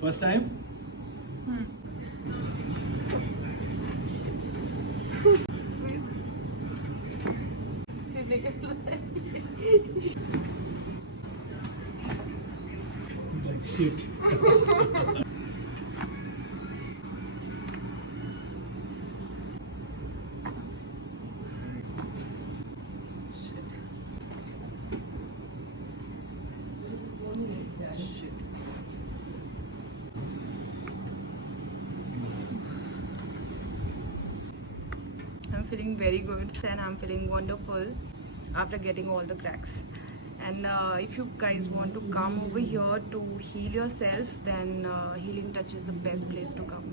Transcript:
First time? Like shit. I'm feeling very good and I'm feeling wonderful after getting all the cracks. And if you guys want to come over here to heal yourself, then Healing Touch is the best place to come.